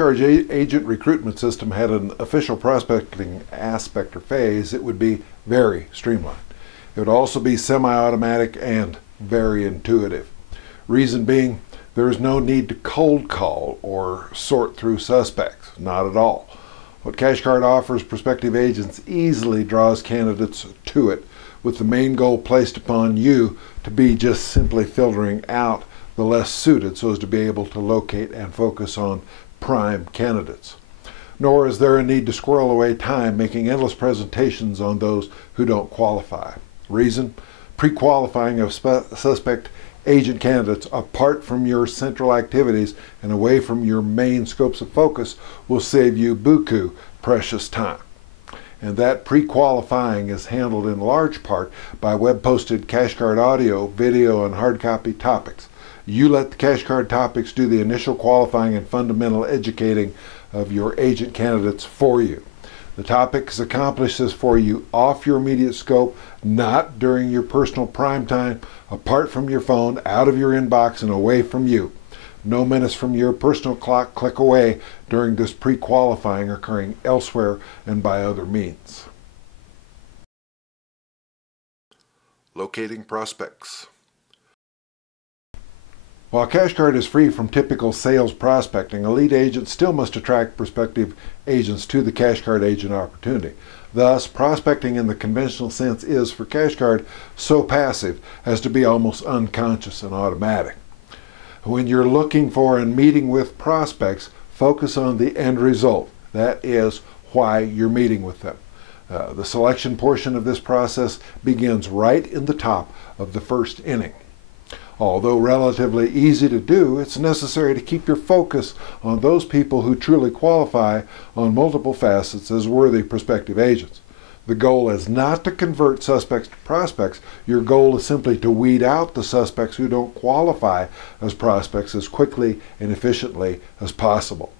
C.A.R.S agent recruitment system had an official prospecting aspect or phase, it would be very streamlined. It would also be semi-automatic and very intuitive. Reason being, there is no need to cold call or sort through suspects, not at all. What C.A.R.S offers prospective agents easily draws candidates to it, with the main goal placed upon you to be just simply filtering out the less suited so as to be able to locate and focus on prime candidates. Nor is there a need to squirrel away time making endless presentations on those who don't qualify. Reason? Pre-qualifying of suspect agent candidates apart from your central activities and away from your main scopes of focus will save you buku precious time. And that pre-qualifying is handled in large part by web-posted C.A.R.S audio, video, and hard copy topics. You let the C.A.R.S topics do the initial qualifying and fundamental educating of your agent candidates for you. The topics accomplish this for you off your immediate scope, not during your personal prime time, apart from your phone, out of your inbox, and away from you. No minutes from your personal clock click away during this pre-qualifying occurring elsewhere and by other means. Locating prospects. While C.A.R.S is free from typical sales prospecting, a lead agent still must attract prospective agents to the C.A.R.S agent opportunity. Thus, prospecting in the conventional sense is, for C.A.R.S, so passive as to be almost unconscious and automatic. When you're looking for and meeting with prospects, focus on the end result. That is, why you're meeting with them. The selection portion of this process begins right in the top of the first inning. Although relatively easy to do, it's necessary to keep your focus on those people who truly qualify on multiple facets as worthy prospective agents. The goal is not to convert suspects to prospects. Your goal is simply to weed out the suspects who don't qualify as prospects as quickly and efficiently as possible.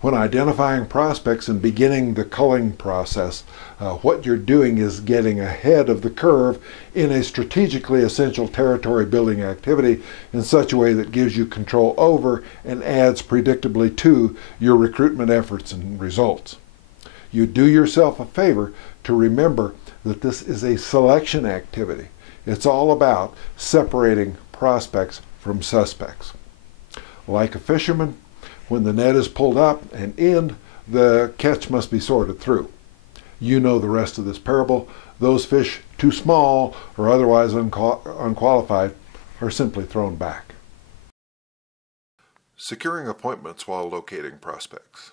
When identifying prospects and beginning the culling process, what you're doing is getting ahead of the curve in a strategically essential territory building activity in such a way that gives you control over and adds predictably to your recruitment efforts and results. You do yourself a favor to remember that this is a selection activity. It's all about separating prospects from suspects. Like a fisherman, when the net is pulled up and in, the catch must be sorted through. You know the rest of this parable. Those fish too small or otherwise unqualified are simply thrown back. Securing appointments while locating prospects.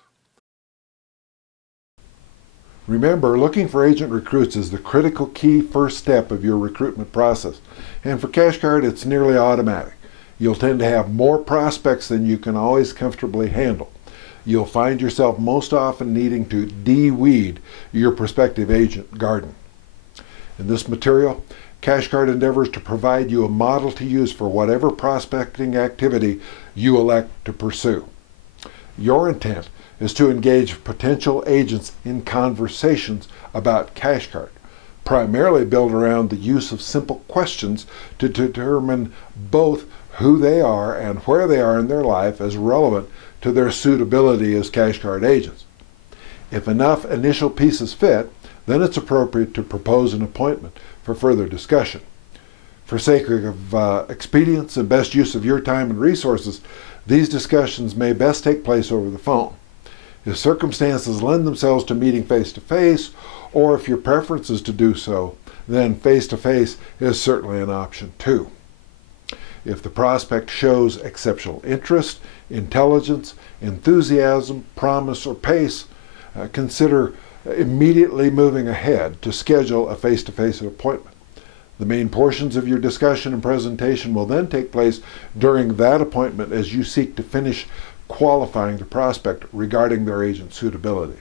Remember, looking for agent recruits is the critical key first step of your recruitment process. And for C.A.R.S, it's nearly automatic. You'll tend to have more prospects than you can always comfortably handle. You'll find yourself most often needing to de-weed your prospective agent garden. In this material, C.A.R.S endeavors to provide you a model to use for whatever prospecting activity you elect to pursue. Your intent is to engage potential agents in conversations about C.A.R.S, primarily built around the use of simple questions to determine both who they are and where they are in their life as relevant to their suitability as C.A.R.S agents. If enough initial pieces fit, then it's appropriate to propose an appointment for further discussion. For sake of expedience and best use of your time and resources, these discussions may best take place over the phone. If circumstances lend themselves to meeting face-to-face, or if your preference is to do so, then face-to-face is certainly an option too. If the prospect shows exceptional interest, intelligence, enthusiasm, promise, or pace, consider immediately moving ahead to schedule a face-to-face appointment. The main portions of your discussion and presentation will then take place during that appointment as you seek to finish qualifying the prospect regarding their agent suitability.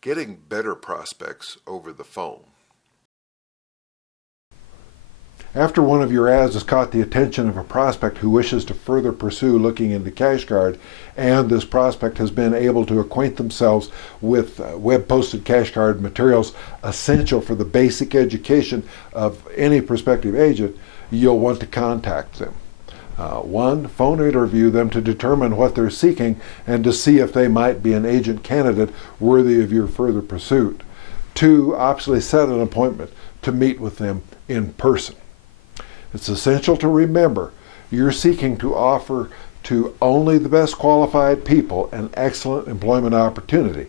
Getting better prospects over the phone. After one of your ads has caught the attention of a prospect who wishes to further pursue looking into C.A.R.S, and this prospect has been able to acquaint themselves with web-posted C.A.R.S materials essential for the basic education of any prospective agent, you'll want to contact them. One, phone interview them to determine what they're seeking and to see if they might be an agent candidate worthy of your further pursuit. Two, optionally set an appointment to meet with them in person. It's essential to remember you're seeking to offer to only the best qualified people an excellent employment opportunity,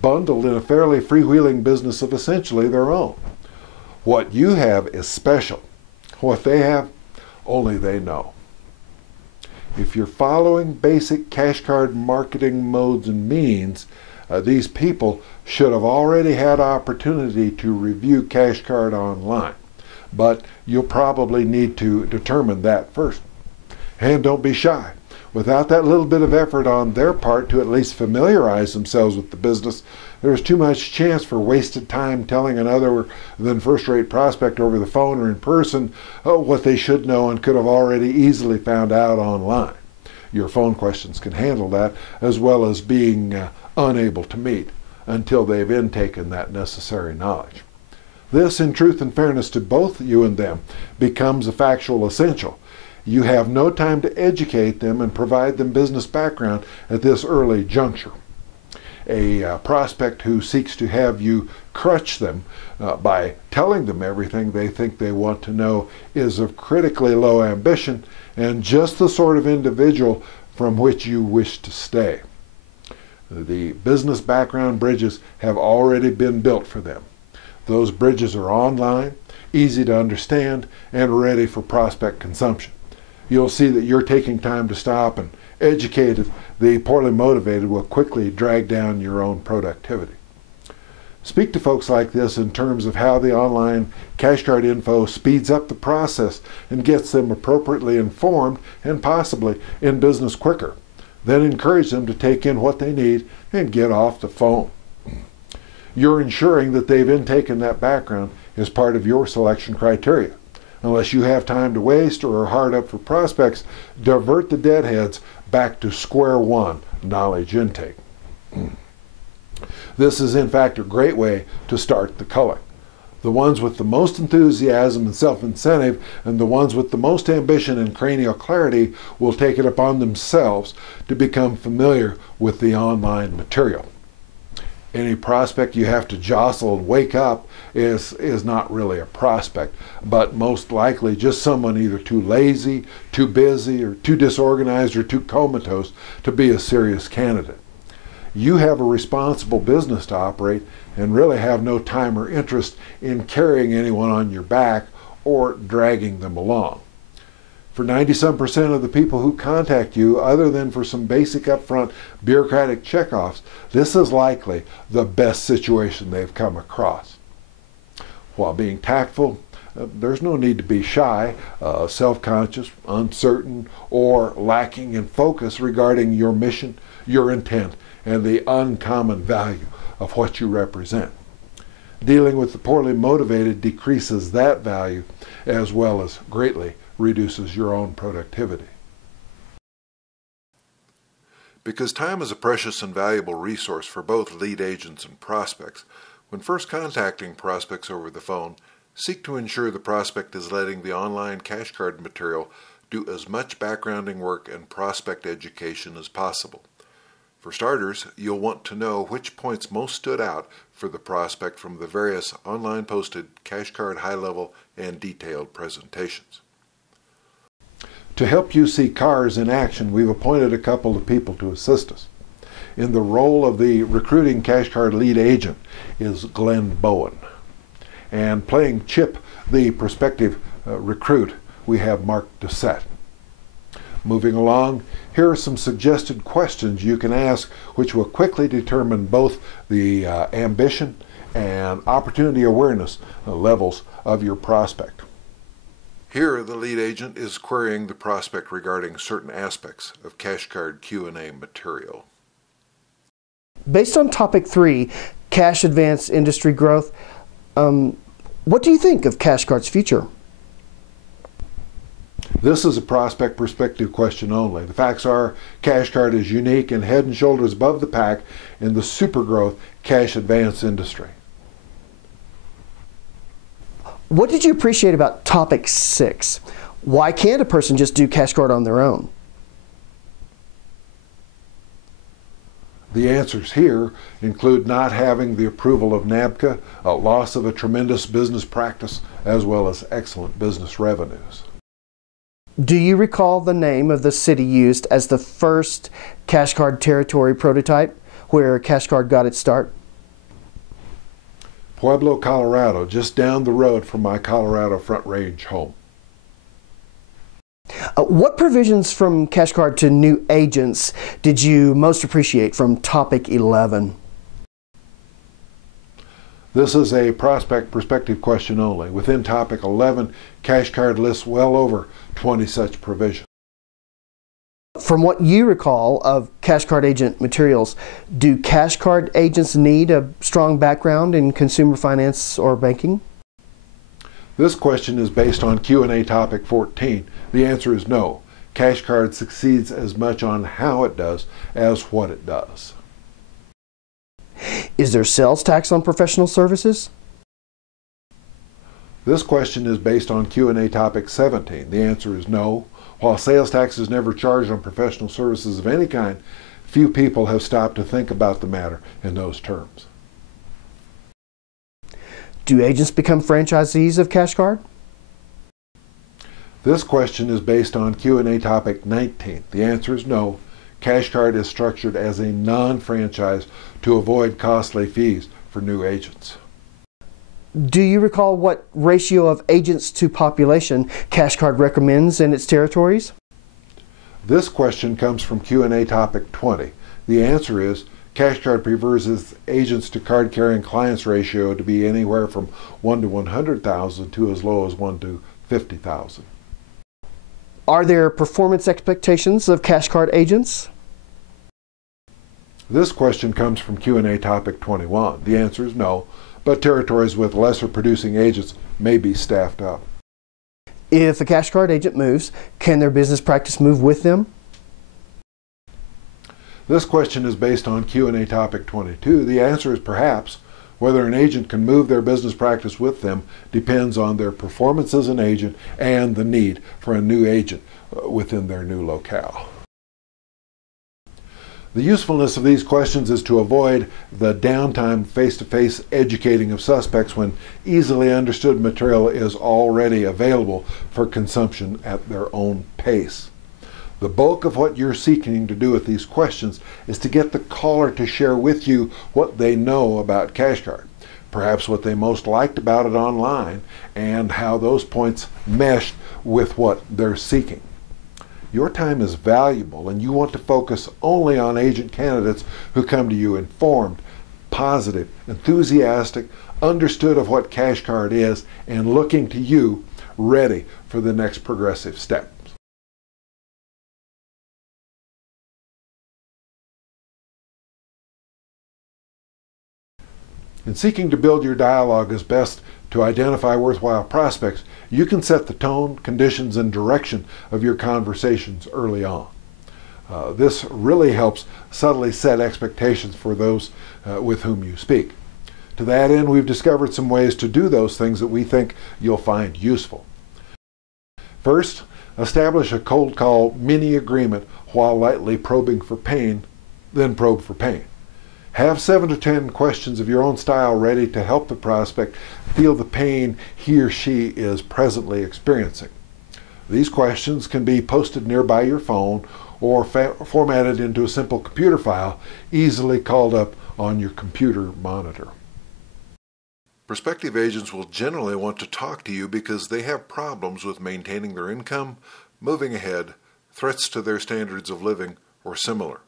bundled in a fairly freewheeling business of essentially their own. What you have is special. What they have, only they know. If you're following basic cash card marketing modes and means, these people should have already had opportunity to review Cash Card online. But you'll probably need to determine that first. And don't be shy. Without that little bit of effort on their part to at least familiarize themselves with the business, there's too much chance for wasted time telling another than first-rate prospect over the phone or in person what they should know and could have already easily found out online. Your phone questions can handle that, as well as being unable to meet until they've intaken that necessary knowledge. This, in truth and fairness to both you and them, becomes a factual essential. You have no time to educate them and provide them business background at this early juncture. A prospect who seeks to have you crutch them by telling them everything they think they want to know is of critically low ambition and just the sort of individual from which you wish to stay. The business background bridges have already been built for them. Those bridges are online, easy to understand, and ready for prospect consumption. You'll see that you're taking time to stop and educate. The poorly motivated will quickly drag down your own productivity. Speak to folks like this in terms of how the online cash card info speeds up the process and gets them appropriately informed and possibly in business quicker. Then encourage them to take in what they need and get off the phone. You're ensuring that they've intaken that background as part of your selection criteria. Unless you have time to waste or are hard up for prospects, divert the deadheads back to square one, knowledge intake. This is in fact a great way to start the culling. The ones with the most enthusiasm and self-incentive and the ones with the most ambition and cranial clarity will take it upon themselves to become familiar with the online material. Any prospect you have to jostle and wake up is not really a prospect, but most likely just someone either too lazy, too busy, or too disorganized, or too comatose to be a serious candidate. You have a responsible business to operate and really have no time or interest in carrying anyone on your back or dragging them along. For 90-some% of the people who contact you, other than for some basic upfront bureaucratic checkoffs, this is likely the best situation they've come across. While being tactful, there's no need to be shy, self-conscious, uncertain, or lacking in focus regarding your mission, your intent, and the uncommon value of what you represent. Dealing with the poorly motivated decreases that value as well as greatly reduces your own productivity. Because time is a precious and valuable resource for both lead agents and prospects, when first contacting prospects over the phone, seek to ensure the prospect is letting the online cash card material do as much backgrounding work and prospect education as possible. For starters, you'll want to know which points most stood out for the prospect from the various online posted cash card high-level and detailed presentations. To help you see C.A.R.S in action, we've appointed a couple of people to assist us. In the role of the recruiting cash card lead agent is Glenn Bowen. And playing Chip, the prospective recruit, we have Mark Doucette. Moving along, here are some suggested questions you can ask which will quickly determine both the ambition and opportunity awareness levels of your prospect. Here, the lead agent is querying the prospect regarding certain aspects of cash card Q&A material. Based on topic 3, cash advance industry growth, what do you think of Cash Card's future? This is a prospect perspective question only. The facts are Cash Card is unique and head and shoulders above the pack in the super growth cash advance industry. What did you appreciate about topic 6? Why can't a person just do CashCard on their own? The answers here include not having the approval of NABCA, a loss of a tremendous business practice, as well as excellent business revenues. Do you recall the name of the city used as the first CashCard territory prototype where CashCard got its start? Pueblo, Colorado, just down the road from my Colorado Front Range home. What provisions from CashCard to new agents did you most appreciate from topic 11? This is a prospect perspective question only. Within topic 11, CashCard lists well over 20 such provisions. From what you recall of CashCard agent materials, do CashCard agents need a strong background in consumer finance or banking? This question is based on Q&A topic 14. The answer is no. CashCard succeeds as much on how it does as what it does. Is there sales tax on professional services? This question is based on Q&A topic 17. The answer is no. While sales tax is never charged on professional services of any kind, few people have stopped to think about the matter in those terms. Do agents become franchisees of CashCard? This question is based on Q&A topic 19. The answer is no. CashCard is structured as a non-franchise to avoid costly fees for new agents. Do you recall what ratio of agents to population CashCard recommends in its territories? This question comes from Q&A topic 20. The answer is CashCard prefers its agents to card-carrying clients ratio to be anywhere from 1 to 100,000 to as low as 1 to 50,000. Are there performance expectations of CashCard agents? This question comes from Q&A topic 21. The answer is no, but territories with lesser producing agents may be staffed up. If a CashCard agent moves, can their business practice move with them? This question is based on Q&A topic 22. The answer is perhaps. Whether an agent can move their business practice with them depends on their performance as an agent and the need for a new agent within their new locale. The usefulness of these questions is to avoid the downtime face-to-face educating of suspects when easily understood material is already available for consumption at their own pace. The bulk of what you're seeking to do with these questions is to get the caller to share with you what they know about CashCard, perhaps what they most liked about it online, and how those points meshed with what they're seeking. Your time is valuable, and you want to focus only on agent candidates who come to you informed, positive, enthusiastic, understood of what CashCard is, and looking to you ready for the next progressive step. In seeking to build your dialogue as best to identify worthwhile prospects, you can set the tone, conditions, and direction of your conversations early on. This really helps subtly set expectations for those with whom you speak. To that end, we've discovered some ways to do those things that we think you'll find useful. First, establish a cold call mini agreement while lightly probing for pain, then probe for pain. Have 7 to 10 questions of your own style ready to help the prospect feel the pain he or she is presently experiencing. These questions can be posted nearby your phone or formatted into a simple computer file, easily called up on your computer monitor. Prospective agents will generally want to talk to you because they have problems with maintaining their income, moving ahead, threats to their standards of living, or similar.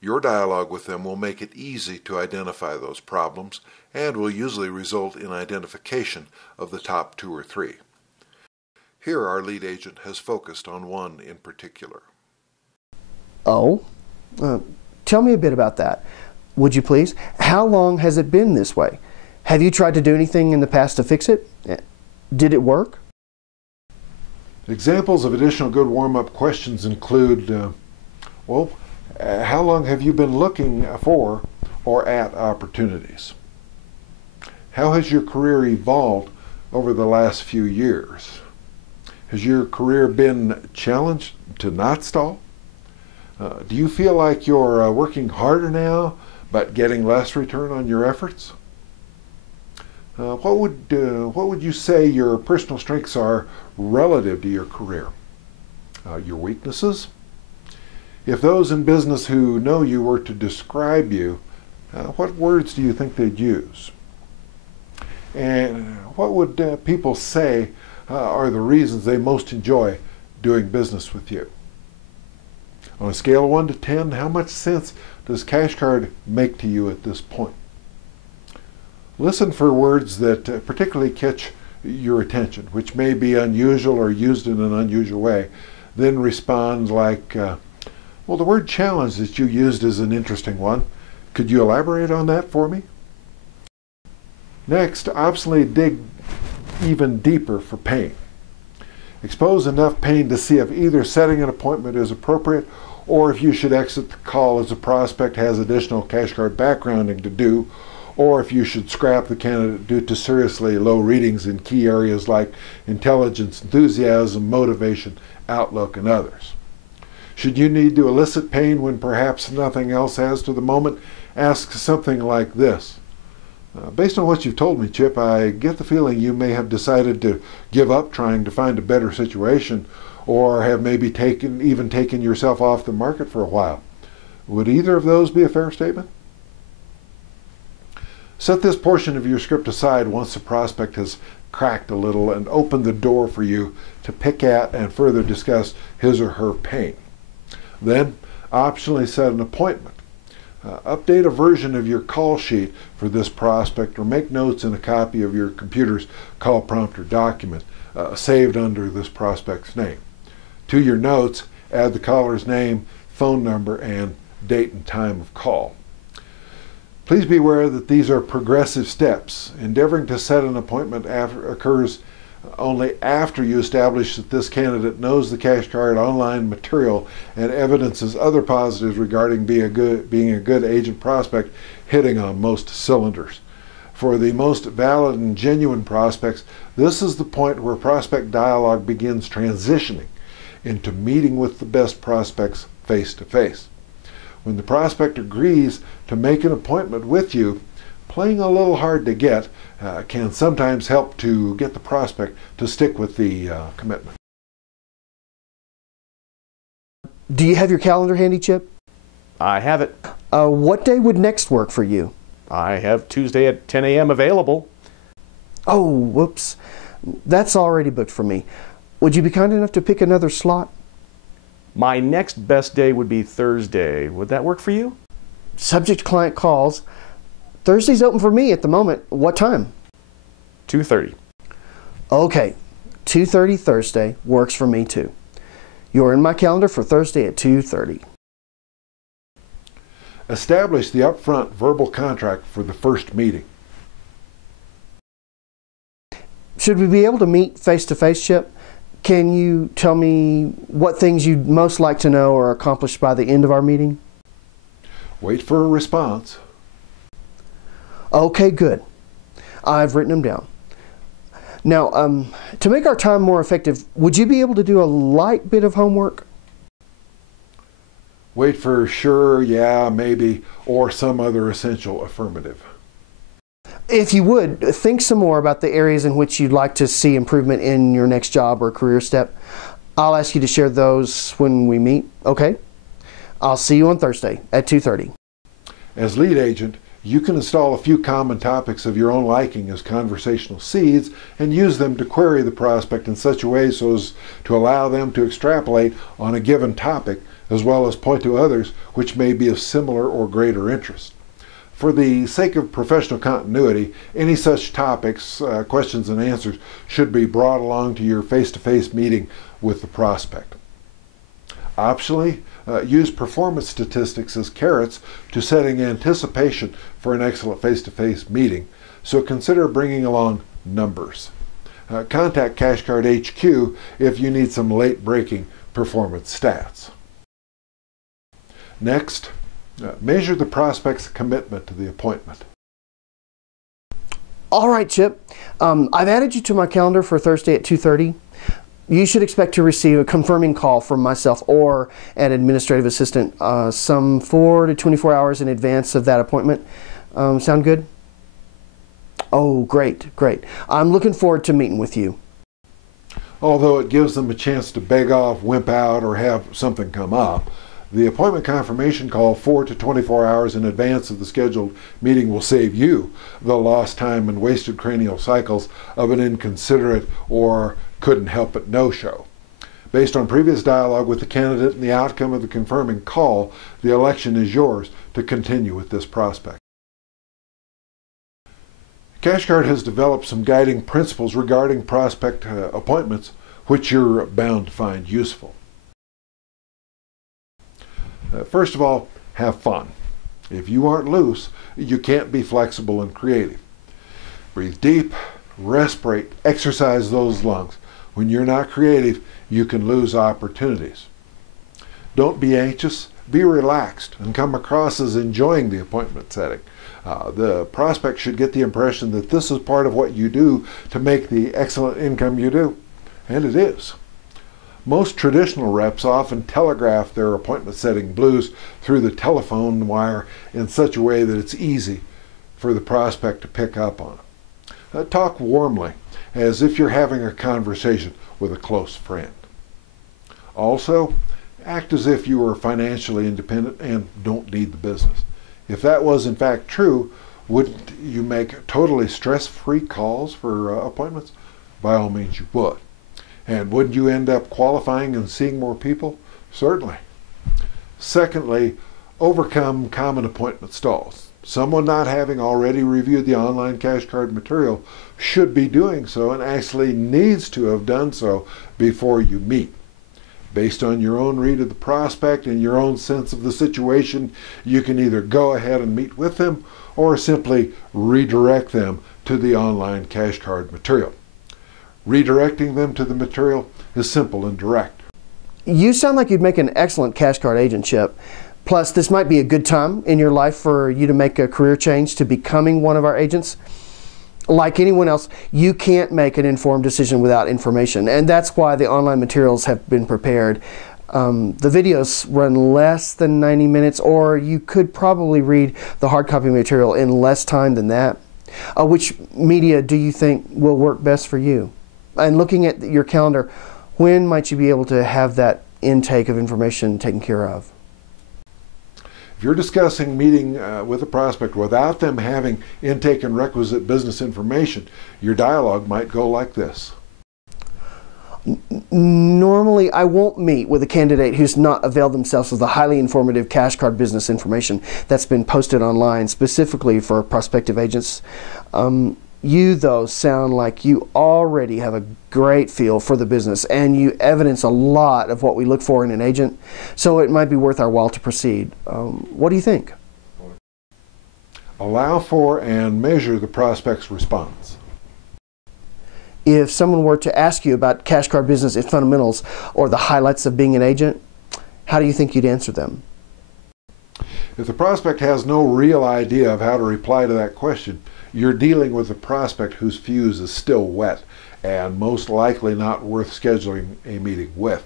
Your dialogue with them will make it easy to identify those problems and will usually result in identification of the top 2 or 3. Here our lead agent has focused on one in particular. Oh, tell me a bit about that, would you please? How long has it been this way? Have you tried to do anything in the past to fix it? Did it work? Examples of additional good warm-up questions include, how long have you been looking for or at opportunities? How has your career evolved over the last few years? Has your career been challenged to not stall? Do you feel like you're working harder now, but getting less return on your efforts? What would you say your personal strengths are relative to your career? Your weaknesses? If those in business who know you were to describe you, what words do you think they'd use? And what would people say are the reasons they most enjoy doing business with you? On a scale of 1 to 10, how much sense does CARD make to you at this point? Listen for words that particularly catch your attention, which may be unusual or used in an unusual way. Then respond like, well, the word challenge that you used is an interesting one. Could you elaborate on that for me? Next, optionally dig even deeper for pain. Expose enough pain to see if either setting an appointment is appropriate or if you should exit the call as the prospect has additional CARD backgrounding to do, or if you should scrap the candidate due to seriously low readings in key areas like intelligence, enthusiasm, motivation, outlook, and others. Should you need to elicit pain when perhaps nothing else has to the moment, ask something like this. Based on what you've told me, Chip, I get the feeling you may have decided to give up trying to find a better situation, or have maybe even taken yourself off the market for a while. Would either of those be a fair statement? Set this portion of your script aside once the prospect has cracked a little and opened the door for you to pick at and further discuss his or her pain. Then, optionally set an appointment. Update a version of your call sheet for this prospect or make notes in a copy of your computer's call prompter document saved under this prospect's name. To your notes, add the caller's name, phone number, and date and time of call. Please be aware that these are progressive steps. Endeavoring to set an appointment occurs only after you establish that this candidate knows the CARD online material and evidences other positives regarding being a good agent prospect hitting on most cylinders. For the most valid and genuine prospects, this is the point where prospect dialogue begins transitioning into meeting with the best prospects face to face. When the prospect agrees to make an appointment with you, playing a little hard to get can sometimes help to get the prospect to stick with the commitment. Do you have your calendar handy, Chip? I have it. What day would next work for you? I have Tuesday at 10 a.m. available. Oh, whoops. That's already booked for me. Would you be kind enough to pick another slot? My next best day would be Thursday. Would that work for you? Subject client calls. Thursday's open for me at the moment. What time? 2:30. Okay, 2:30 Thursday works for me too. You're in my calendar for Thursday at 2:30. Establish the upfront verbal contract for the first meeting. Should we be able to meet face-to-face, Chip? Can you tell me what things you'd most like to know or accomplish by the end of our meeting? Wait for a response. Okay, good. I've written them down. Now, to make our time more effective, would you be able to do a light bit of homework? Wait for sure, yeah, maybe, or some other essential affirmative. If you would, think some more about the areas in which you'd like to see improvement in your next job or career step. I'll ask you to share those when we meet, okay? I'll see you on Thursday at 2:30. As lead agent, you can install a few common topics of your own liking as conversational seeds and use them to query the prospect in such a way so as to allow them to extrapolate on a given topic as well as point to others which may be of similar or greater interest. For the sake of professional continuity, any such topics, questions and answers should be brought along to your face-to-face meeting with the prospect. Optionally, use performance statistics as carrots to setting anticipation for an excellent face-to-face meeting, so consider bringing along numbers. Contact CARD HQ if you need some late-breaking performance stats. Next, measure the prospect's commitment to the appointment. All right, Chip. I've added you to my calendar for Thursday at 2:30. You should expect to receive a confirming call from myself or an administrative assistant some 4 to 24 hours in advance of that appointment. Sound good? Oh, great, great. I'm looking forward to meeting with you. Although it gives them a chance to beg off, wimp out, or have something come up, the appointment confirmation call 4 to 24 hours in advance of the scheduled meeting will save you the lost time and wasted cranial cycles of an inconsiderate or couldn't help it no-show. Based on previous dialogue with the candidate and the outcome of the confirming call, the election is yours to continue with this prospect. CARD has developed some guiding principles regarding prospect appointments, which you're bound to find useful. First of all, have fun. If you aren't loose, you can't be flexible and creative. Breathe deep, respirate, exercise those lungs. When you're not creative, you can lose opportunities. Don't be anxious, be relaxed, and come across as enjoying the appointment setting. The prospect should get the impression that this is part of what you do to make the excellent income you do, and it is. Most traditional reps often telegraph their appointment setting blues through the telephone wire in such a way that it's easy for the prospect to pick up on it. Talk warmly, as if you're having a conversation with a close friend. Also, act as if you are financially independent and don't need the business. If that was in fact true, wouldn't you make totally stress-free calls for appointments? By all means you would. And wouldn't you end up qualifying and seeing more people? Certainly. Secondly, overcome common appointment stalls. Someone not having already reviewed the online CARD material should be doing so and actually needs to have done so before you meet. Based on your own read of the prospect and your own sense of the situation, you can either go ahead and meet with them or simply redirect them to the online CARD material. Redirecting them to the material is simple and direct. You sound like you'd make an excellent CARD agent, Chip. Plus, this might be a good time in your life for you to make a career change to becoming one of our agents. Like anyone else, you can't make an informed decision without information, and that's why the online materials have been prepared. The videos run less than 90 minutes, or you could probably read the hard copy material in less time than that. Which media do you think will work best for you? And looking at your calendar, when might you be able to have that intake of information taken care of? If you're discussing meeting with a prospect without them having intake and requisite business information, your dialogue might go like this. Normally, I won't meet with a candidate who's not availed themselves of the highly informative CARD business information that's been posted online specifically for prospective agents. You, though, sound like you already have a great feel for the business and you evidence a lot of what we look for in an agent, so it might be worth our while to proceed. What do you think? Allow for and measure the prospect's response. If someone were to ask you about CARD business its fundamentals or the highlights of being an agent, how do you think you'd answer them? If the prospect has no real idea of how to reply to that question, you're dealing with a prospect whose fuse is still wet and most likely not worth scheduling a meeting with.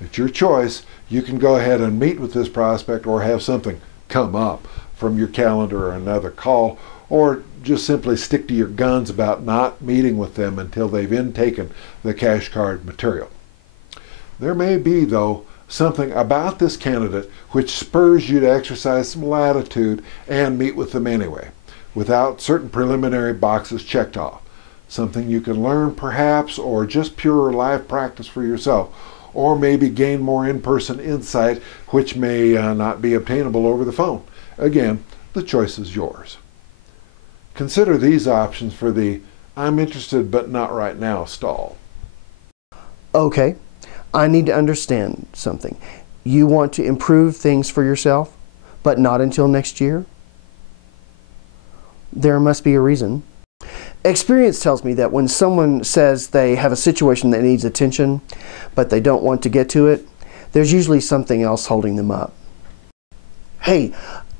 It's your choice. You can go ahead and meet with this prospect or have something come up from your calendar or another call, or just simply stick to your guns about not meeting with them until they've intaken the CARD material. There may be, though, something about this candidate which spurs you to exercise some latitude and meet with them anyway, without certain preliminary boxes checked off. Something you can learn perhaps, or just pure live practice for yourself, or maybe gain more in-person insight which may not be obtainable over the phone. Again, the choice is yours. Consider these options for the "I'm interested but not right now" stall. Okay, I need to understand something. You want to improve things for yourself, but not until next year? There must be a reason. Experience tells me that when someone says they have a situation that needs attention, but they don't want to get to it, there's usually something else holding them up. Hey,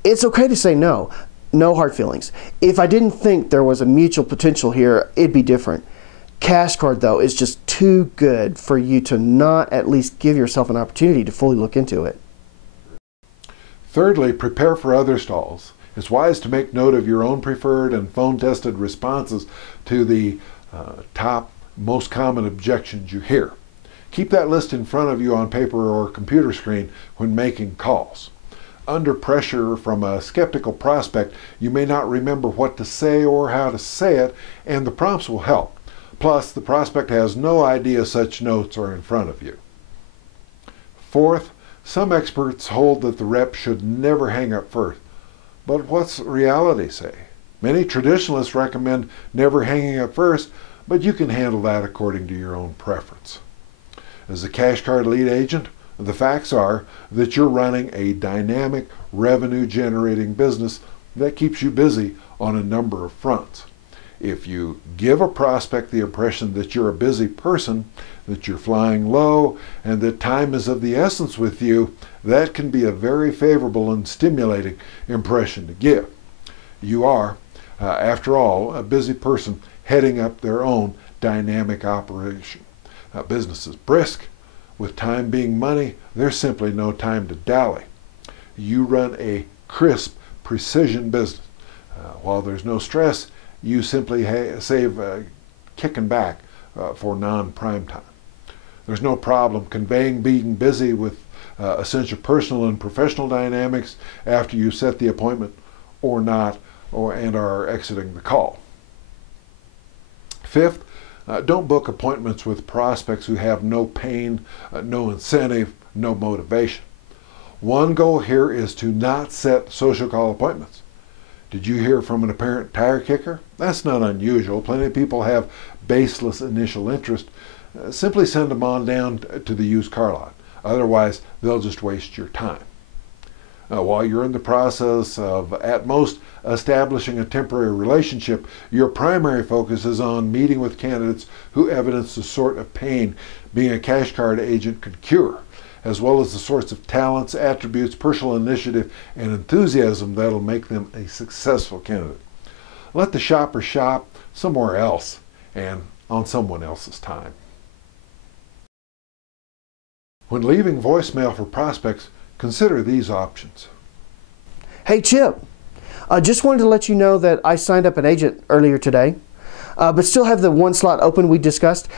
it's okay to say no. No hard feelings. If I didn't think there was a mutual potential here, it'd be different. CARD, though, is just too good for you to not at least give yourself an opportunity to fully look into it. Thirdly, prepare for other stalls. It's wise to make note of your own preferred and phone-tested responses to the top most common objections you hear. Keep that list in front of you on paper or computer screen when making calls. Under pressure from a skeptical prospect, you may not remember what to say or how to say it, and the prompts will help. Plus, the prospect has no idea such notes are in front of you. Fourth, some experts hold that the rep should never hang up first. But what's reality say? Many traditionalists recommend never hanging up first, but you can handle that according to your own preference. As a CARD lead agent, the facts are that you're running a dynamic, revenue-generating business that keeps you busy on a number of fronts. If you give a prospect the impression that you're a busy person, that you're flying low, and that time is of the essence with you, that can be a very favorable and stimulating impression to give. You are, after all, a busy person heading up their own dynamic operation. Business is brisk. With time being money, there's simply no time to dally. You run a crisp, precision business. While there's no stress, you simply save kicking back for non-prime time. There's no problem conveying being busy with essential personal and professional dynamics after you set the appointment or not, and are exiting the call. Fifth, don't book appointments with prospects who have no pain, no incentive, no motivation. One goal here is to not set social call appointments. Did you hear from an apparent tire kicker? That's not unusual. Plenty of people have baseless initial interest. Simply send them on down to the used car lot. Otherwise, they'll just waste your time. While you're in the process of, at most, establishing a temporary relationship, your primary focus is on meeting with candidates who evidence the sort of pain being a CARD agent could cure, as well as the sorts of talents, attributes, personal initiative, and enthusiasm that'll make them a successful candidate. Let the shopper shop somewhere else and on someone else's time. When leaving voicemail for prospects, consider these options. Hey Chip, I just wanted to let you know that I signed up an agent earlier today, but still have the one slot open we discussed.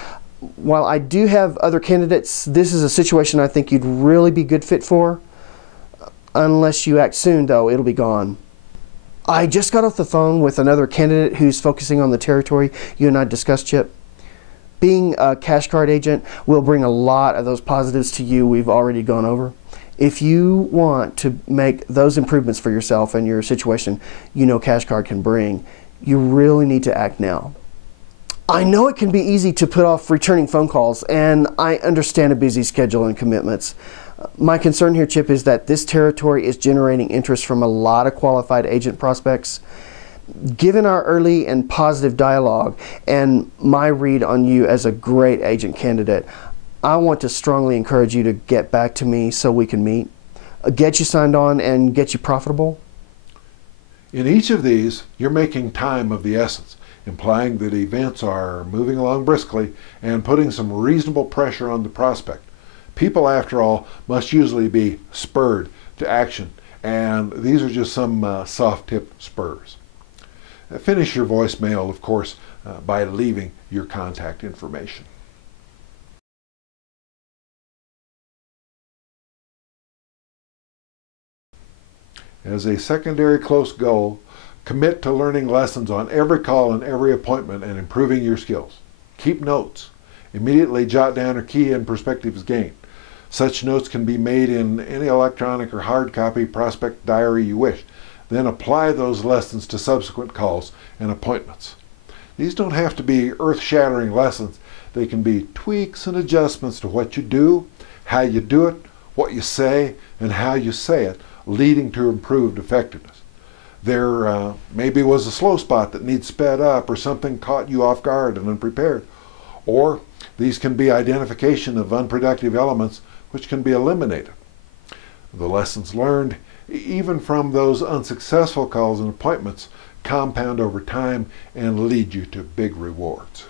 While I do have other candidates, this is a situation I think you'd really be good fit for. Unless you act soon, though, it'll be gone. I just got off the phone with another candidate who's focusing on the territory you and I discussed, Chip. Being a CARD agent will bring a lot of those positives to you we've already gone over. If you want to make those improvements for yourself and your situation you know CARD can bring, you really need to act now. I know it can be easy to put off returning phone calls, and I understand a busy schedule and commitments. My concern here, Chip, is that this territory is generating interest from a lot of qualified agent prospects. Given our early and positive dialogue and my read on you as a great agent candidate, I want to strongly encourage you to get back to me so we can meet, get you signed on, and get you profitable. In each of these, you're making time of the essence, implying that events are moving along briskly and putting some reasonable pressure on the prospect. People, after all, must usually be spurred to action, and these are just some soft-tip spurs. Finish your voicemail, of course, by leaving your contact information. As a secondary close goal, commit to learning lessons on every call and every appointment and improving your skills. Keep notes. Immediately jot down or key in perspectives gained. Such notes can be made in any electronic or hard copy prospect diary you wish. Then apply those lessons to subsequent calls and appointments. These don't have to be earth-shattering lessons. They can be tweaks and adjustments to what you do, how you do it, what you say, and how you say it, leading to improved effectiveness. There maybe was a slow spot that needs sped up, or something caught you off guard and unprepared. Or these can be identification of unproductive elements which can be eliminated. The lessons learned, even from those unsuccessful calls and appointments, compound over time and lead you to big rewards.